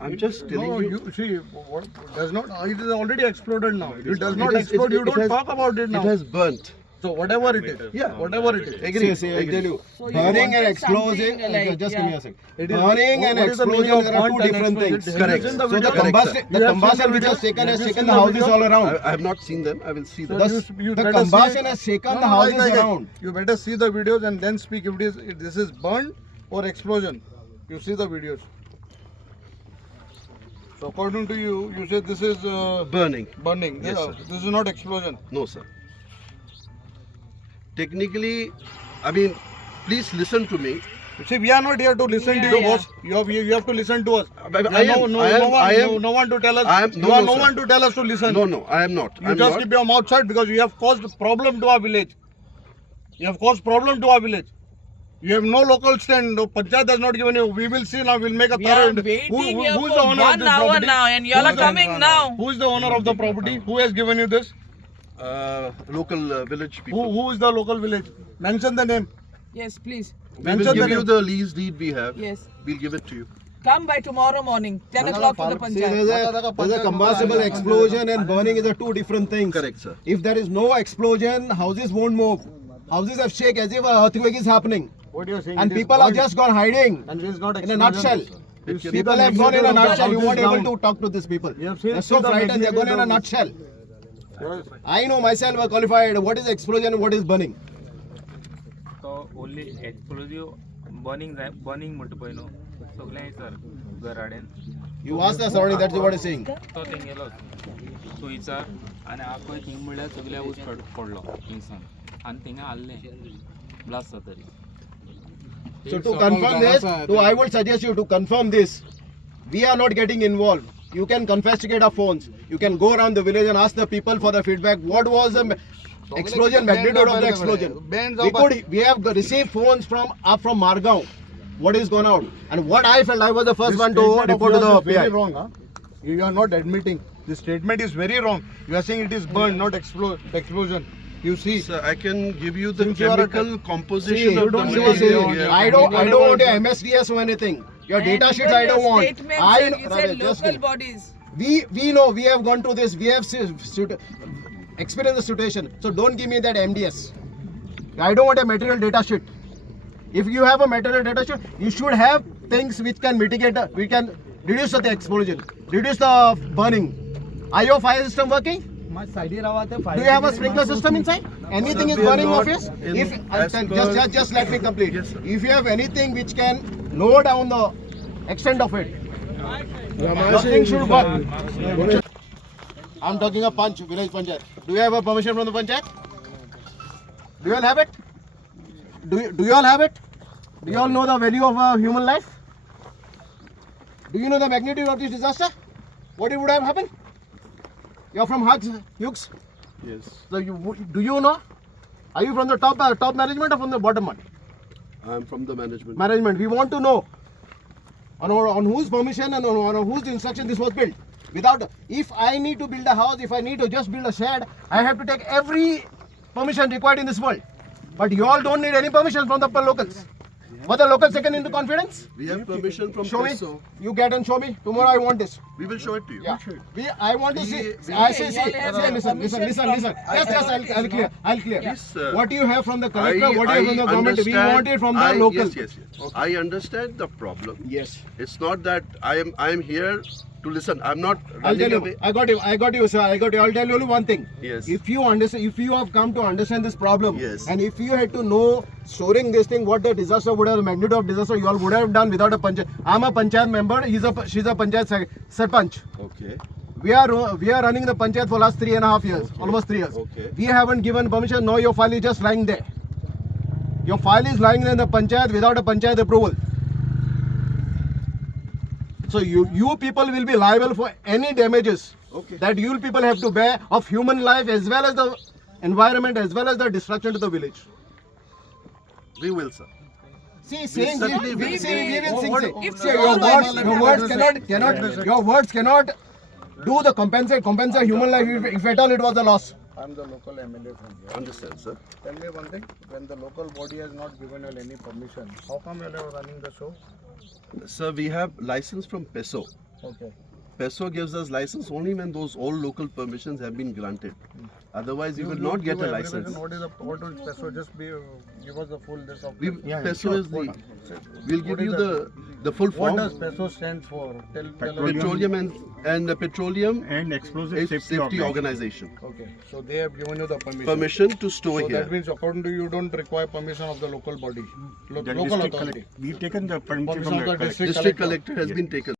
I'm just telling No, you. you see, what does not. It is already exploded now. It does not It is- explode. You it don't has- talk about it now. It has burnt. So whatever it is, Yeah. whatever it is. Agree. See, I'll tell you. So you Burning and wanted explosive. something like, Just give me a second. It is- Burning and what is the meaning explosion, of there are burnt two and different explosive? things. Have you Correct. seen the So the video? Correct, combustion, sir. the You have combustion seen the which has video? taken has Have you shaken seen the the houses video? all around. I have not seen them. I will see them. You The better combustion see- has shaken No, the no, houses like, around. You better see the videos and then speak if this is burn or explosion. You see the videos. So according to you, you said this is Burning. burning. Yes, sir. This is not explosion. No, sir. Technically, I mean, please listen to me. See, we are not here to listen to you, Yeah. boss. You have to listen to us. I There am- are no I am- one, I am- no one to tell us. I am- you no, are no, no sir. one to tell us to listen. No, I am not. You I'm just not. keep your mouth shut because you have caused problem to our village. You have caused problem to our village. You have no local stand. No, Panchayat has not given you. We will see now. We'll make a We thorough. are waiting here who is for the owner of 1 this hour property? now and you all Who are is the- coming now. Who is the owner of the property? Who has given you this? Local village people. Who is the local village? Mention the name. Yes, please. We Mention will the give you name. the lease deed we have. Yes. We'll give it to you. Come by tomorrow morning, 10 o'clock to the See, Panchayat. there's a combustible explosion and burning is a two different things. Correct, sir. If there is no explosion, houses won't move. Houses have shake as if an earthquake is happening. What you are saying? And it is people are burnt just gone hiding. and it is not In a explosion. nutshell. You see People the have gone in a magnitude of the nutshell. You houses won't able down. to talk to these people. You have seen- They're see so the frightened. They're gone in a magnitude nutshell. Yes. I know myself are qualified. What is explosion and what is burning? तो only explosive burning म्हणटा पळय न्हू सगळें sir घराडेन You ask the surrounding. That's what he's saying. तो थंय गेलो थंयसर आनी आखो थिंग म्हणल्यार सगळे ऊस पडलो थिंगसान आनी थिंगा हाल्लें blast जातरी So to confirm this, I would suggest you to confirm this. We are not getting involved. You can investigate our phones. You can go around the village and ask the people for the feedback. What was the explosion magnitude of the explosion? We have received phones from Margaon. What is going on? And what I felt, I was the first one to report to the Very PI. wrong, huh? You are not admitting. This statement is very wrong. You are saying it is burned, not explosion. You see, Sir, I can give you the Since you are a- chemical See, composition you of the don't material. say, here. I don't want your MSDS or anything. Your data And sheet even I don't your want. statement, I sir, you said just local bodies. we know, we have gone through this, we have experienced the situation. So don't give me that MDS. I don't want a material data sheet. If you have a material data sheet, you should have things which can mitigate, we can reduce the explosion, reduce the burning. Are your fire system working? Do you have a sprinkler system inside? Anything Sir, is we are burning not office? in- If as per- just let me complete. Yes, sir. If you have anything which can lower down the extent of it, nothing should work. I'm talking of Panch, village Panchayat. Do you have a permission from the Panchayat? Do you all have it? Do you all have it? Do you all know the value of a human life? Do you know the magnitude of this disaster? What it would have happened? You're from Hughes? Yes. So do you know? Are you from the top management or from the bottom one? I'm from the management. Management. We want to know on whose permission and on whose instruction this was built. If I need to build a house, if I need to just build a shed, I have to take every permission required in this world. But you all don't need any permission from the locals. Was the locals taken into confidence? We have permission from Show me. PESO. You get and show me. Tomorrow I want this. We will show it to you. Yeah. I want to see. We- I say, you all have your listen. permission Yes, I'll clear. Yes, What do you have from the collector? What do you have from the government? We want it from the local. Yes. I understand the problem. Yes. It's not that I am here to listen. I'm not I'll tell running you. away. I got you, sir. I'll tell you only one thing. Yes. If you understand, if you have come to understand this problem, Yes. and if you had to know storing this thing, what the disaster would have, the magnitude of disaster, you all would have done without a panchayat. I'm a panchayat member. She's a panchayat sarpanch. Okay. We are running the panchayat for last 3.5 years, almost 3 years. Okay. We haven't given permission. No, your file is just lying there. Your file is lying there in the panchayat without a panchayat approval. So you people will be liable for any damages Okay. that you people have to bear of human life as well as the environment as well as the destruction to the village. We will, sir. See, saying certainly we will. will sing. If See, your words cannot do the compensate human life if at all it was a loss. I'm the local MLA from here. Understand, sir. Tell me one thing, when the local body has not given you any permission, how come you are running the show? Sir, we have license from PESO. Okay. PESO gives us license only when those all local permissions have been granted. Otherwise, you will not get a license. What is the what will PESO just be? Give us the full list of. PESO is the. We'll give you the full What form. does PESO stand for? Tell us. Petroleum and Petroleum and Explosive Safety Organization. Okay, so they have given you the permission. Permission to store So here. that means according to you don't require permission of the local body, The local district authority. we've taken the permission Permission from of the the district District collector. collector has been taken.